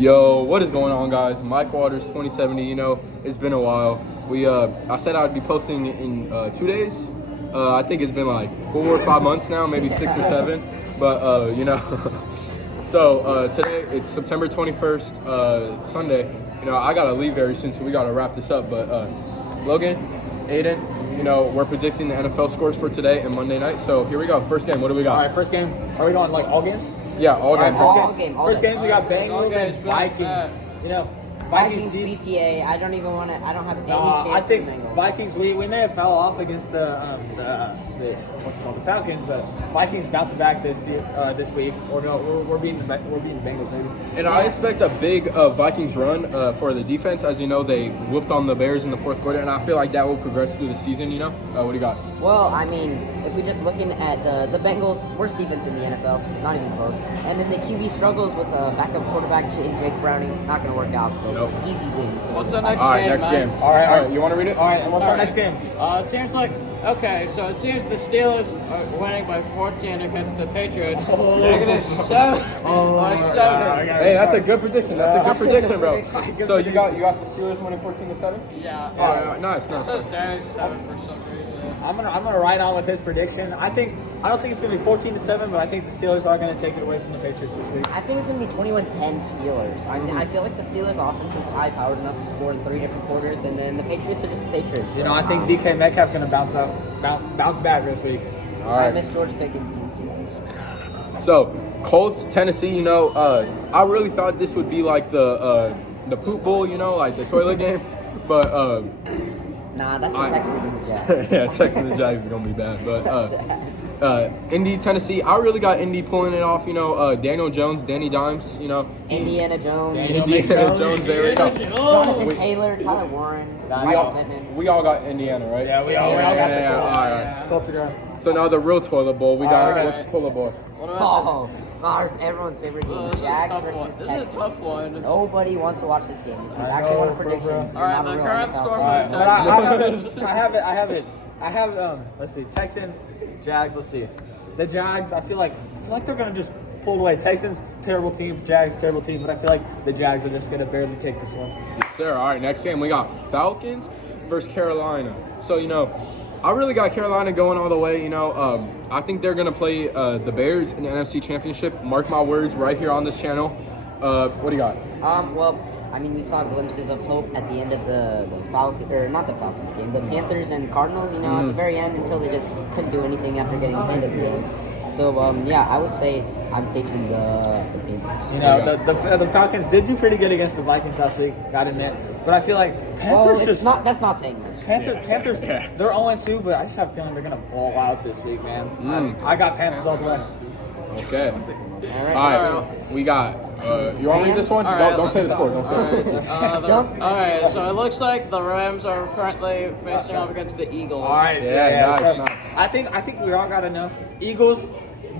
Yo, what is going on, guys? Mike Waters, 2070. You know, it's been a while. I said I'd be posting in 2 days. I think it's been like 4 or 5 months now, maybe 6 or 7. But so today it's September 21st, Sunday. You know, I gotta leave very soon, so we gotta wrap this up. But Logan, Aiden, you know, we're predicting the NFL scores for today and Monday night. So here we go. First game. What do we got? All right, first game. Are we going like all games? Yeah, all games. First games we got Bengals and Vikings. You know, Vikings BTA. I don't even want to. I don't have any chance. I think with Bengals. Vikings. We may have fell off against the what's it called, the Falcons, but Vikings bouncing back this week. Or no, we're beating the Bengals maybe. And I expect a big Vikings run for the defense. As you know, they whooped on the Bears in the fourth quarter, and I feel like that will progress through the season. You know, what do you got? Well, I mean, if we're just looking at the Bengals, worst defense in the NFL, not even close. And then the QB struggles with a backup quarterback in Jake Browning, not going to work out. So easy win. What's our next All right, game, next man? game. All right. You want to read it? All right, and what's our next game? It seems like it seems the Steelers are winning by 14 against the Patriots. Negative 7 or 7. Hey, that's a good prediction. That's a good prediction, bro. prediction. So you got the Steelers winning 14-7? Yeah. All right, nice. It says there's 7 for some reason. I'm gonna ride on with his prediction. I don't think it's gonna be 14-7, but I think the Steelers are gonna take it away from the Patriots this week. I think it's going to be 21-10 Steelers. I mean, I feel like the Steelers' offense is high-powered enough to score in 3 different quarters, and then the Patriots are just the Patriots. You know, I think DK Metcalf's gonna bounce back this week. All I right. miss George Pickens and the Steelers. So Colts, Tennessee. You know, I really thought this would be like the poop bowl. You know, like the toilet game, but. Nah, that's the Texans and the Jags. Yeah, Texans and Jags is gonna be bad. But Indy, Tennessee, I really got Indy pulling it off. You know, Daniel Jones, Danny Dimes. You know, Indiana Jones. Indiana Jones. There we go. Jonathan Taylor, Tyler Warren, Michael Pittman. We all got Indiana, right? Yeah, we all got the Yeah, Colts. all right. Colts are going. So now the real toilet bowl. We got All what's the toilet bowl? What about Everyone's favorite game, this is a Jags tough versus one. This is Texans. a tough one. Nobody wants to watch this game. If you I actually know, want a bro. prediction, you're All right, not a the real current NFL score fan. for the But Texans. I have let's see, Texans, Jags, let's see. The Jags, I feel like they're gonna just pull away. Texans, terrible team, Jags, terrible team, but I feel like the Jags are just gonna barely take this one. Yes, sir. All right, next game we got Falcons versus Carolina. So you know, I really got Carolina going all the way. You know, I think they're gonna play the Bears in the NFC Championship. Mark my words, right here on this channel. What do you got? Well, I mean, we saw glimpses of hope at the end of the Falcons, or not the Falcons game, the Panthers and Cardinals, you know, at the very end until they just couldn't do anything after getting ahead of the game. So, yeah, I would say I'm taking the Panthers. You know, the Falcons did do pretty good against the Vikings last week, gotta admit. But I feel like Panthers that's not saying much. Panthers, they're 0-2, but I just have a feeling they're gonna ball out this week, man. I got Panthers all the way. Okay. All right. All right. We got. You want me this one? All right, Don't say the score. Don't say the score. Alright, so it looks like the Rams are currently facing off against the Eagles. All right, Yeah, nice, So nice. I think we all gotta know. Eagles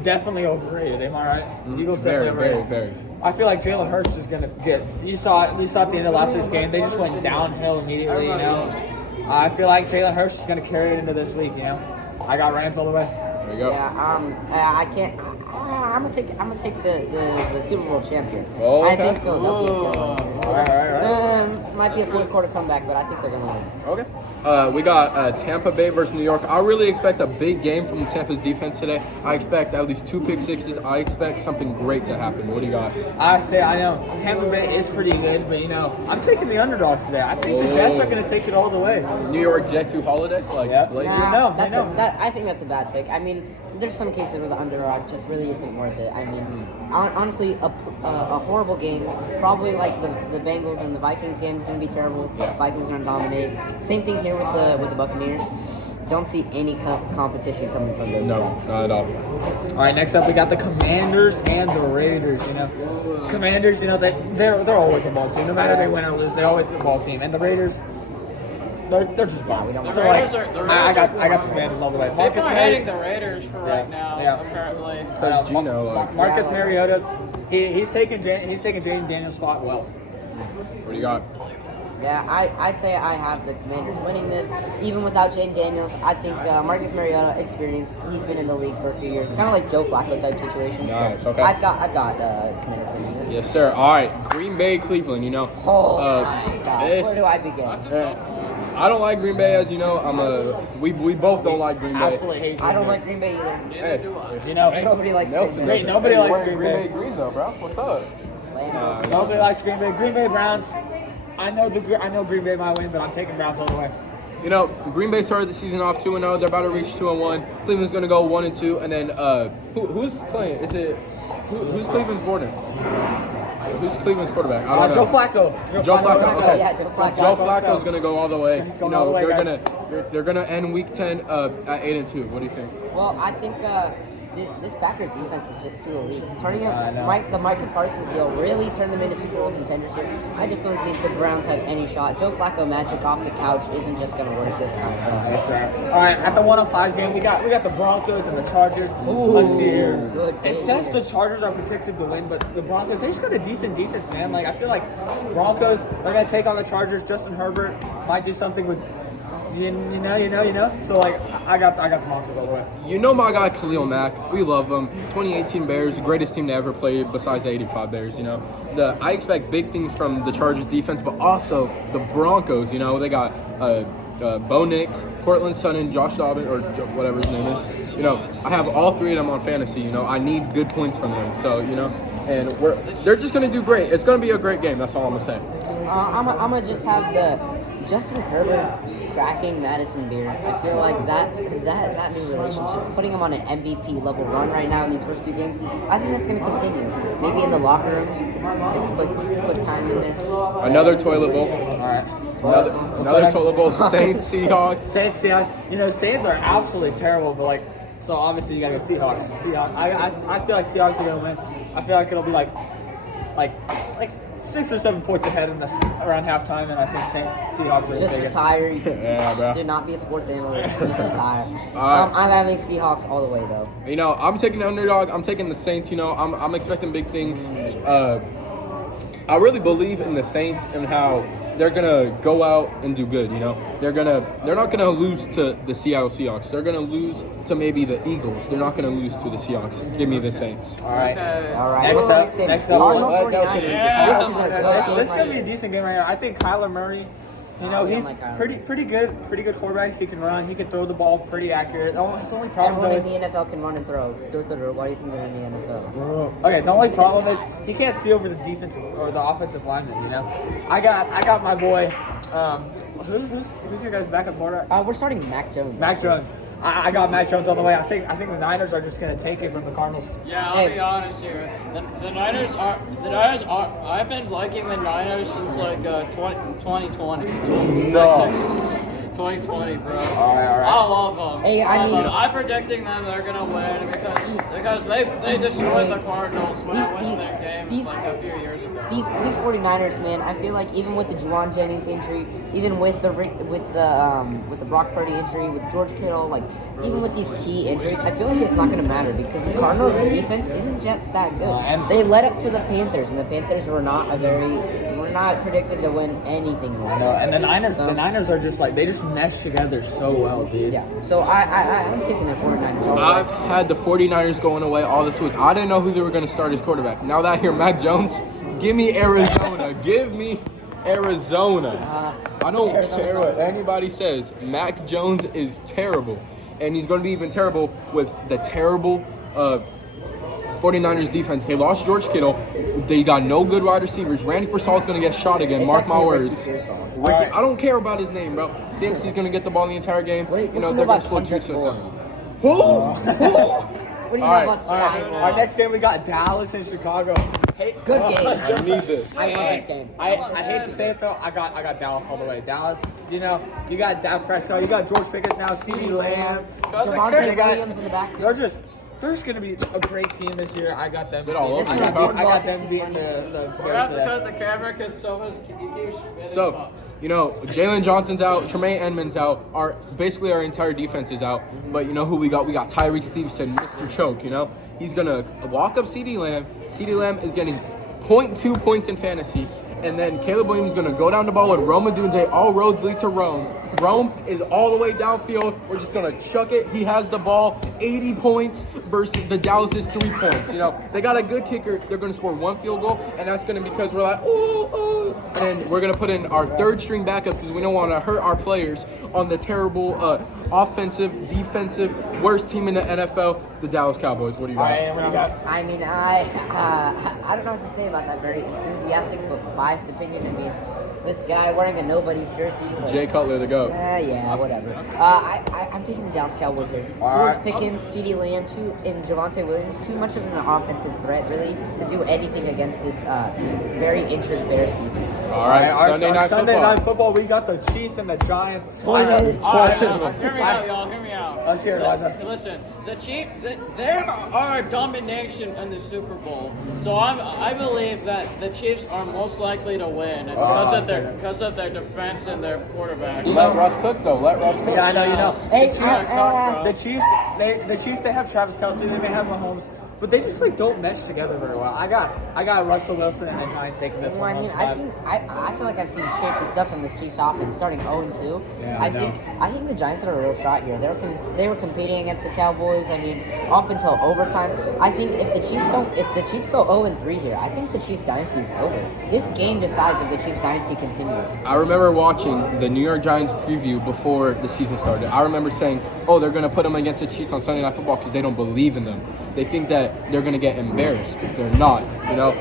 definitely overrated. Am I right? Eagles Very, definitely very, overrated. very. I feel like Jalen Hurts is gonna get. We saw at the end of last week's game. They just went downhill immediately. You know. I feel like Jalen Hurts is gonna carry it into this week. You know. I got Rams all the way. There you go. Yeah, I can't. I'm gonna take the Super Bowl champion. Oh, I okay. think Philadelphia's gonna win. All right. Might be a fourth quarter comeback, but I think they're gonna win. Okay. We got Tampa Bay versus New York. I really expect a big game from Tampa's defense today. I expect at least 2 pick sixes. I expect something great to happen. What do you got? I know Tampa Bay is pretty good, but you know I'm taking the underdogs today. I think the Jets are gonna take it all the way. New York Jet to Holiday? Like, Yeah. Blake? Nah, I know. I think that's a bad pick. I mean, there's some cases where the underdog just really isn't worth it. I mean, honestly, a horrible game. Probably like the Bengals and the Vikings game is going to be terrible. Yeah. Vikings are going to dominate. Same thing here with the Buccaneers. Don't see any competition coming from those No, guys. not at all. All right, next up we got the Commanders and the Raiders. You know, Commanders. You know they're always a ball team. No matter they win or lose, they're always a ball team. And the Raiders, they're just balls. So like, I got the Commanders all the way. People are Mari- hating the Raiders for right now, apparently. Gino, like- Marcus Mariota, he's taking Jaden Daniels' spot well. What do you got? Yeah, I say I have the Commanders winning this, even without Shane Daniels. I think Marcus Mariota experience. He's been in the league for a few years, kind of like Joe Flacco type situation. Nice, So okay. I've got Commanders winning this. Yes, sir. All right, Green Bay, Cleveland. You know, Oh my God, this- where do I begin? I don't like Green Bay, as you know. We both don't like Green Bay. Absolutely hate. I don't Green like Green Bay either. Hey, You know, Nobody likes Nelson, Green Bay. Great, nobody likes wearing Green Bay. green though, bro. What's up? Lambo. nobody likes Green Bay. Green Bay Browns. I know Green Bay might win, but I'm taking Browns all the way. You know, Green Bay started the season off 2-0. They're about to reach 2-1. Cleveland's gonna go 1-2, and then who's playing? Is it who's Cleveland's boarding? Who's Cleveland's quarterback? I don't know. Joe Flacco. Joe Flacco. Okay. Yeah, Joe Flacco. Joe Flacco's gonna go all the way. He's You going all know, the way, they're gonna end Week 10 at 8-2. What do you think? Well, I think this Packer defense is just too elite. Turning I know. up the Micah Parsons deal really turned them into Super Bowl contenders here. I just don't think the Browns have any shot. Joe Flacco magic off the couch isn't just going to work this time. That's right. All right, at the 105 game, we got the Broncos and the Chargers. Let's see here. Good It game. says the Chargers are predicted to win, but the Broncos, they just got a decent defense, man. Like, I feel like Broncos, they're gonna take on the Chargers. Justin Herbert might do something with, you know. So like, I got the Broncos all the way. You know my guy Khalil Mack. We love him. 2018 Bears, the greatest team to ever play besides the 85 Bears. You know, I expect big things from the Chargers defense, but also the Broncos. You know, they got Bo Nix, Cortland Sutton, Josh Dobbin, or whatever his name is. You know, I have all three of them on fantasy. You know, I need good points from them. So you know, and they're just gonna do great. It's gonna be a great game. That's all I'm gonna say. I'm gonna just have the Justin Herbert cracking Madison Beer. I feel like that new relationship, putting him on an MVP level run right now in these first two games, I think that's gonna continue. Maybe in the locker room, it's a quick time in there. Another toilet bowl. All right. Another toilet bowl. Saints, Seahawks. Saints, Seahawks. You know, Saints are absolutely terrible, but like, so obviously you gotta go Seahawks. I feel like Seahawks are gonna win. I feel like it'll be like 6 or 7 points ahead around halftime, and I think Seahawks are Just big. retire. Yeah, bro. Do not be a sports analyst. Just retire. Alright. I'm having Seahawks all the way though. You know, I'm taking the underdog. I'm taking the Saints. You know, I'm expecting big things. I really believe in the Saints and how they're gonna go out and do good. You know, they're not gonna lose to the Seattle Seahawks. They're gonna lose to maybe the Eagles. They're not gonna lose to the Seahawks. Give me the Saints. All right. All right. Next up, Cardinals what- 49ers. Yeah. This is a good This game is right gonna be a here. decent game right here. I think Kyler Murray, you know, Yeah, I he's like Kyler. pretty good quarterback. He can run. He can throw the ball pretty accurate. His only problem Everyone is, in the NFL can run and throw. Why do you think they're in the NFL? okay, the only problem is he can't see over the defensive or the offensive lineman. You know, I got my boy. Who's your guys' backup quarterback? We're starting Mac Jones. Mac Jones. I got Mac Jones all the way. I think the Niners are just gonna take it from the Cardinals. Yeah, I'll Hey. be honest here. The Niners are. I've been liking the Niners since like 2020. No. Like 2020, bro. All right. I love them. Hey, I mean- I'm predicting them they're gonna win because they destroyed the Cardinals when I went to their games like a few years ago. These 49ers, man, I feel like even with the Juwan Jennings injury, even with the Brock Purdy injury, with George Kittle, like even with these key injuries, I feel like it's not going to matter because the Cardinals' defense isn't just that good. and- They led up to the Panthers, and the Panthers were not predicted to win anything this I know, and the Niners are just like they just mesh together so well, dude. Yeah, so I'm taking the 49ers all the way. I've had the 49ers going away all this week. I didn't know who they were going to start as quarterback. Now that I hear Mac Jones, give me Arizona. Give me Arizona. I don't Arizona's care not- what anybody says. Mac Jones is terrible. And he's going to be even terrible with the terrible 49ers defense. They lost George Kittle. They got no good wide receivers. Randy Persaul's going to get shot again. It's Mark my actually Ricky words. Pearsall. Ricky, Alright. I don't care about his name, bro. CMC's going to get the ball the entire game. Wait, you know, what's they're going to about score two Kendrick Bourne? touchdowns. Who? What do you know Alright, about All right, Sky? our next game we got Dallas and Chicago. Hey, Good game. I need this. I love this game. I hate to say it though, I got Dallas all the way. Dallas, you know, you got Dak Prescott, you got George Pickens now, CeeDee Lamb. Javonte They got- Williams in the back. They're just gonna be a great team this year. I got them. Bit all over This you, is bro. good. I got them beating the We're Bears gonna have to today. cut the camera because Soma's keeps spinning So, pops. you know, Jalen Johnson's out, Tremaine Edmonds out, basically our entire defense is out. But you know who we got? We got Tyreek Stevenson, Mr. Choke, you know? He's gonna walk up CeeDee Lamb. CeeDee Lamb is getting 0.2 points in fantasy, and then Caleb Williams is going to go down the ball with Rome Odunze. All roads lead to Rome. Rome is all the way downfield. We're just going to chuck it. He has the ball. 80 points versus the Dallas' 3 points. You know, they got a good kicker. They're going to score 1 field goal, and that's going to be because we're like, ooh. And we're going to put in our third string backup because we don't want to hurt our players on the terrible offensive, defensive, worst team in the NFL, the Dallas Cowboys. What do you got? All right, what do you got? I mean, I don't know what to say about that very enthusiastic but biased opinion. I mean, this guy wearing a nobody's jersey. But, Jay Cutler, the GOAT. yeah, whatever. I'm taking the Dallas Cowboys here. George Pickens, CeeDee Lamb, and Javonte Williams. Too much of an offensive threat, really, to do anything against this very injured Bears defense. All right, Sunday night football. We got the Chiefs and the Giants. All right, hear me out, y'all. Hear me out. Let's hear it, Elijah. Listen, the Chiefs, they are domination in the Super Bowl. So I believe that the Chiefs are most likely to win because of their defense and their quarterback. Let Russ cook, though. Let Russ cook. Yeah, I know, you know. Hey, The Chiefs, they have Travis Kelce, they may have Mahomes, but they just like don't mesh together very well. I got Russell Wilson and the Giants taking this Well, one. I mean, I feel like I've seen shaky stuff from this Chiefs offense starting 0-2. Yeah, I think the Giants had a real shot here. They were competing against the Cowboys. I mean, up until overtime. I think if the Chiefs go 0-3 here, I think the Chiefs dynasty is over. This game decides if the Chiefs dynasty continues. I remember watching the New York Giants preview before the season started. I remember saying, oh, they're going to put them against the Chiefs on Sunday Night Football because they don't believe in them. They think that they're going to get embarrassed. They're not, you know.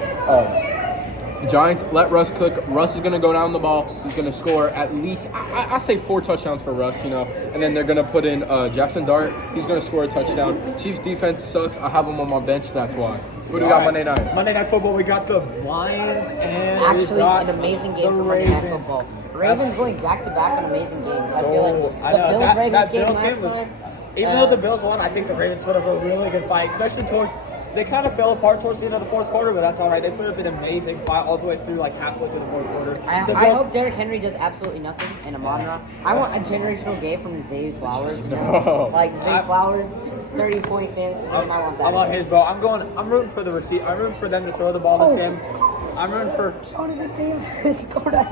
Giants, let Russ cook. Russ is going to go down the ball. He's going to score at least, I say 4 touchdowns for Russ, you know. And then they're going to put in Jackson Dart. He's going to score a touchdown. Chiefs defense sucks. I have him on my bench, that's why. What do we got Monday night? Monday Night Football, we got the Lions and Actually, an amazing game for Monday Night Football. Ravens going back-to-back on amazing games. I feel like the Bills-Ravens game last time. Even though the Bills won, I think the Ravens put up a really good fight, especially towards. They kind of fell apart towards the end of the fourth quarter, but that's all right. They put up an amazing fight all the way through, like halfway through the fourth quarter. I hope Derrick Henry does absolutely nothing in Amon-Ra. I want a generational game from Zay Flowers. You know? Like Zay Flowers, 30-point fantasy game. I want that. I want his, bro. I'm rooting for the receiver. I'm rooting for them to throw the ball this game. I'm rooting for. Jonathan Taylor scored on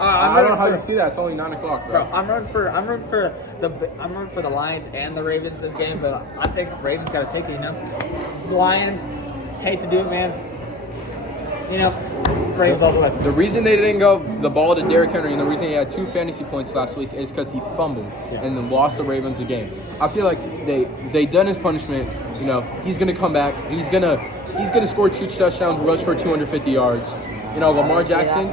I don't know how you see that. It's only 9 o'clock, bro. I'm rooting for the Lions and the Ravens this game, but I think Ravens got to take it. You know, the Lions hate to do it, man. You know, Ravens all the way. The reason they didn't go the ball to Derrick Henry and the reason he had 2 fantasy points last week is because he fumbled and then lost the Ravens the game. I feel like they done his punishment. You know, he's gonna come back. He's gonna score 2 touchdowns, rush for 250 yards. You know, Lamar Jackson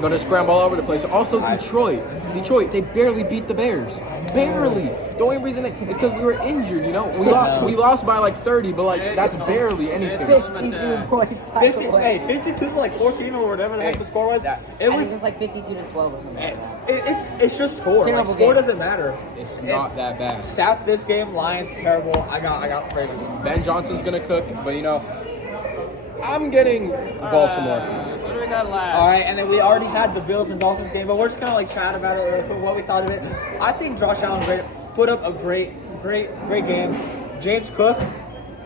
gonna scramble all over the place. Also, Detroit, they barely beat the Bears. Barely. The only reason is because we were injured. You know, we lost by like 30, but like that's barely anything. 52 points. 52 to like 14 or whatever the heck the score was. I think it was like 52-12 or something like that. It's just score. Like, score doesn't matter. It's not that bad. Stats this game, Lions terrible. I got Ravens. Ben Johnson's gonna cook, but you know, I'm getting Baltimore. What do we got last? All right, and then we already had the Bills and Dolphins game, but we're just kind of like chat about it, what we thought of it. I think Josh Allen put up a great game. James Cook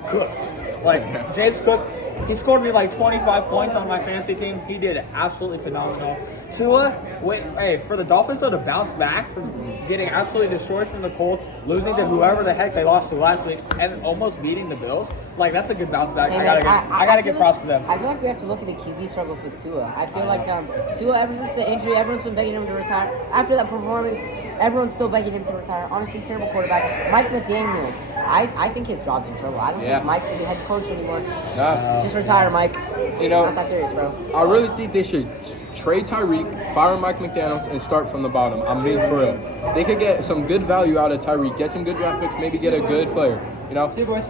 cooked. Like James Cook, he scored me like 25 points on my fantasy team. He did absolutely phenomenal. Tua, for the Dolphins though to bounce back from getting absolutely destroyed from the Colts, losing to whoever the heck they lost to last week, and almost beating the Bills, like that's a good bounce back. Hey, I gotta give props to them. I feel like we have to look at the QB struggles with Tua. I feel like Tua, ever since the injury, everyone's been begging him to retire. After that performance, everyone's still begging him to retire. Honestly, terrible quarterback. Mike McDaniels, I think his job's in trouble. I don't think Mike can be head coach anymore. Just retire, Mike. You know, not that serious, bro. I really think they should trade Tyreek, fire Mike McDaniels, and start from the bottom. I'm being for real. They could get some good value out of Tyreek, get some good draft picks, maybe get a good player. You know? See you, boys.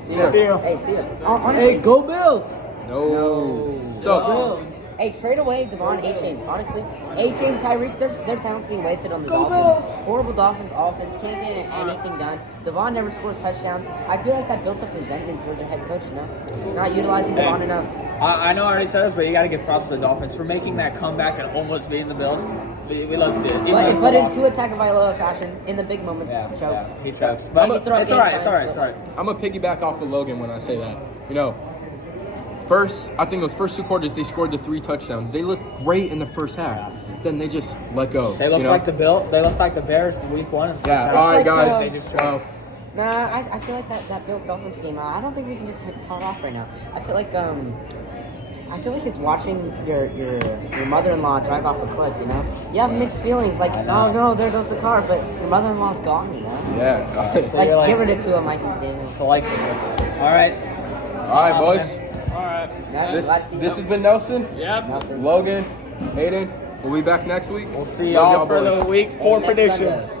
See you. Hey, see you. Honestly, go Bills. No. So, Bills. Hey, trade away Devon A-Chain. Honestly, A-Chain, Tyreek, their talent's being wasted on the Dolphins. Horrible Dolphins offense, can't get anything done. Devon never scores touchdowns. I feel like that builds up resentment towards your head coach, you know? Not utilizing Devon enough. I know I already said this, but you got to give props to the Dolphins for making that comeback and almost beating the Bills. We love to see it. But in Tua Tagovailoa fashion, in the big moments, chokes. Yeah, he chokes. But it's all right. I'm going to piggyback off of Logan when I say that. You know, I think those first 2 quarters, they scored the 3 touchdowns. They looked great in the first half. Then they just let go. They look you know? like the Bears week 1. Yeah. All right, like, guys. They just tried. Nah, I feel like that Bills Dolphins game. I don't think we can just call it off right now. I feel like it's watching your mother-in-law drive off a cliff. You know, you have mixed feelings. Like, oh no, there goes the car, but your mother-in-law's gone. You know, so Yeah. So like, you're like, give it to him, Mike McDaniel. so like, all right. All right, boys. All right. Yeah, This glad to see this you. has been Nelson, Yep. Nelson. Logan, Hayden. We'll be back next week. We'll see Love y'all for boys. the week 4 Hey, next predictions. Sunday.